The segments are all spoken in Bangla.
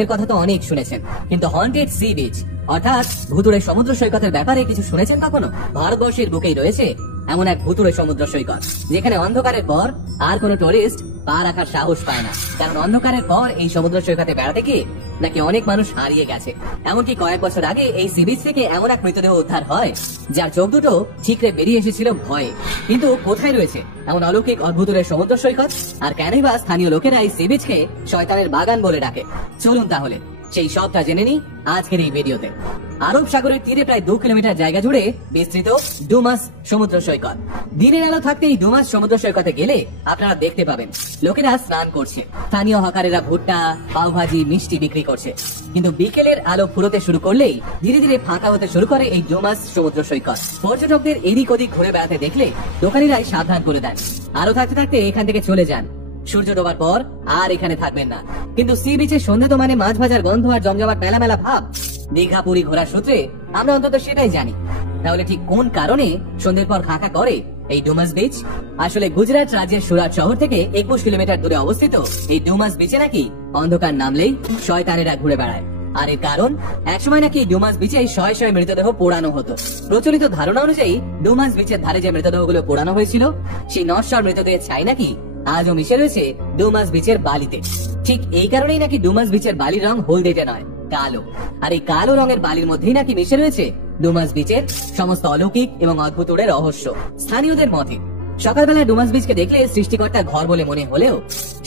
এর কথা তো অনেক শুনেছেন, কিন্তু হন্টেড সি বিচ অর্থাৎ ভুতুড়ে সমুদ্র সৈকতের ব্যাপারে কিছু শুনেছেন কখনো? ভারতবর্ষের বুকেই রয়েছে এমন এক ভুতুড়ে সমুদ্র সৈকত, যেখানে অন্ধকারের পর আর কোনো টুরিস্ট পা রাখার সাহস পায় না। কারণ অন্ধকারের পর এই সমুদ্র সৈকতে বেড়াতে গিয়ে নাকি অনেক মানুষ হারিয়ে গেছে। এমনকি কয়েক বছর আগে এই সি বিচ থেকে এমন এক মৃতদেহ উদ্ধার হয়, যার চোখ দুটো ঠিকরে বেরিয়ে এসেছিল ভয়ে। কিন্তু কোথায় রয়েছে এমন অলৌকিক অদ্ভুতের সমুদ্র সৈকত, আর কেনই বা স্থানীয় লোকেরা এই সি বিচকে শয়তানের বাগান বলে ডাকে? চলুন তাহলে সেই সবটা জেনে নিই আজকের এই ভিডিওতে। আরব সাগরের তীরে প্রায় 2 কিলোমিটার জায়গা জুড়ে বিস্তৃত ডুমাস সমুদ্র সৈকত। দিনের আলো থাকতে এই ডুমাস সমুদ্র সৈকতে গেলে আপনারা দেখতে পাবেন লোকেরা স্নান করছে, স্থানীয় হকারেরা ভুট্টা, পাওভাজি, মিষ্টি বিক্রি করছে। কিন্তু বিকেলের আলো ফুরোতে শুরু করলেই ধীরে ধীরে ফাঁকা হতে শুরু করে এই ডুমাস সমুদ্র সৈকত। পর্যটকদের এদিক ওদিক ঘুরে বেড়াতে দেখলে দোকানিরাই সাবধান করে দেন, আলো থাকতে থাকতে এখান থেকে চলে যান, সূর্য ডোবার পর আর এখানে থাকবেন না। কিন্তু সি বিচে সন্ধ্যে তো মানে মাছ ভাজার গন্ধ আর জমজমাট মেলা মেলা ভাব। দীঘা পুরী ঘোরার সূত্রে আমরা অন্তত সেটাই জানি। তাহলে ঠিক কোন কারণে সন্ধ্যের পর খাকা করে এই ডুমাস বিচ? আসলে গুজরাট রাজ্যের সুরাট শহর থেকে 21 কিলোমিটার দূরে অবস্থিত এই ডুমাস বিচে নাকি অন্ধকার নামলেই শয়তানেরা ঘুরে বেড়ায়। আর এর কারণ, একসময় নাকি ডুমাস বিচে শয়ে শয়ে মৃতদেহ পোড়ানো হতো। প্রচলিত ধারণা অনুযায়ী ডুমাস বিচের ধারে যে মৃতদেহগুলো পোড়ানো হয়েছিল, সেই নশ্বর মৃতদেহের ছাই নাকি আজও মিশে রয়েছে ডুমাস বিচের বালিতে। ঠিক এই কারণেই নাকি ডুমাস বিচের বালির রং হলদেটে নয়, কালো। আর এই কালো রঙের বালির মধ্যেই নাকি মিশে রয়েছে ডুমাস বিচের সমস্ত অলৌকিক এবং অদ্ভুত রহস্য। স্থানীয়দের মতে সকালবেলা ডুমাস বিচকে দেখলে সৃষ্টিকর্তার ঘর বলে মনে হলেও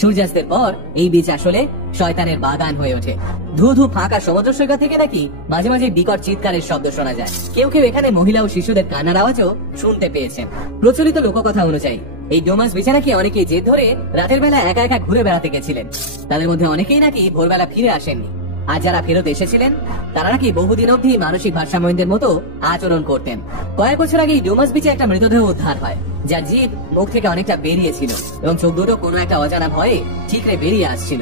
সূর্যাস্তের পর এই বিচ আসলে শয়তানের বাগান হয়ে ওঠে। ধু ধু ফাঁকা সমুদ্র সৈকত থেকে নাকি মাঝে মাঝে বিকট চিৎকারের শব্দ শোনা যায়। কেউ কেউ এখানে মহিলা ও শিশুদের কান্নার আওয়াজও শুনতে পেয়েছেন। প্রচলিত লোককথা অনুযায়ী এই ডুমাস বিচে নাকি অনেকেই জেদ ধরে রাতের বেলা একা একা ঘুরে বেড়াতে গেছিলেন। তাদের মধ্যে অনেকেই নাকি ভোরবেলা ফিরে আসেননি। আর যারা ফেরত এসেছিলেন তারা নাকি বহুদিন অবধি মানসিক ভারসাম্যহীনদের মতো আচরণ করতেন। কয়েক বছর আগে ডুমাস বিচে একটা মৃতদেহ উদ্ধার হয়, যা জিভ মুখ থেকে অনেকটা বেরিয়েছিল এবং চোখ দুটো কোনো একটা অজানা ভয়ে ঠিকরে বেরিয়ে আসছিল।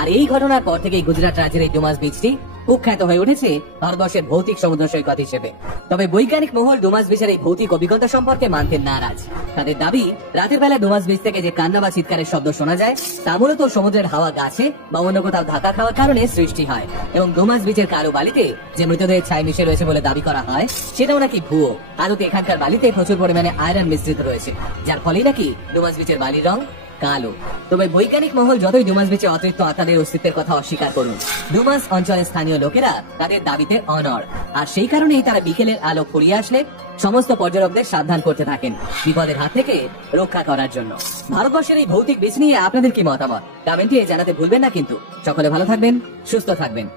আর এই ঘটনার পর থেকেই গুজরাট রাজ্যের এই ডুমাস বিচটি কুখ্যাত হয়ে উঠেছে ভারতবর্ষের ভৌতিক সমুদ্র সৈকত হিসেবে। তবে বৈজ্ঞানিক মহল ডুমাস বিচের এই ভৌতিক অভিজ্ঞতা সম্পর্কে মানতে নারাজ। তাদের দাবি, রাতের বেলা ডুমাস বিচ থেকে যে কান্না বা চিৎকারের শব্দ শোনা যায় তা মূলত সমুদ্রের হাওয়া, গাছে বা অন্য কোথাও ধাক্কা খাওয়ার কারণে সৃষ্টি হয়। এবং ডুমাস বিচের কালো বালিতে যে মৃতদেহের ছাই মিশে রয়েছে বলে দাবি করা হয়, সেটাও নাকি ভুয়ো। আদতে এখানকার বালিতে প্রচুর পরিমাণে আয়রন মিশ্রিত রয়েছে, যার ফলে নাকি ডুমাস বিচের বালির রং কালো। তবে বৈজ্ঞানিক মহল যতই ডুমাস বিচে অতিরিক্ত আত্মাদের অস্তিত্বের কথা অস্বীকার করুন, ডুমাস অঞ্চলের স্থানীয় লোকেরা তাদের দাবিতে অনড়। আর সেই কারণেই তারা বিকেলের আলো ফুরিয়ে আসলে সমস্ত পর্যটকদের সাবধান করতে থাকেন বিপদের হাত থেকে রক্ষা করার জন্য। ভারতবর্ষের এই ভৌতিক বিচ নিয়ে আপনাদের কি মতামত কমেন্টে জানাতে ভুলবেন না। কিন্তু সকলে ভালো থাকবেন, সুস্থ থাকবেন।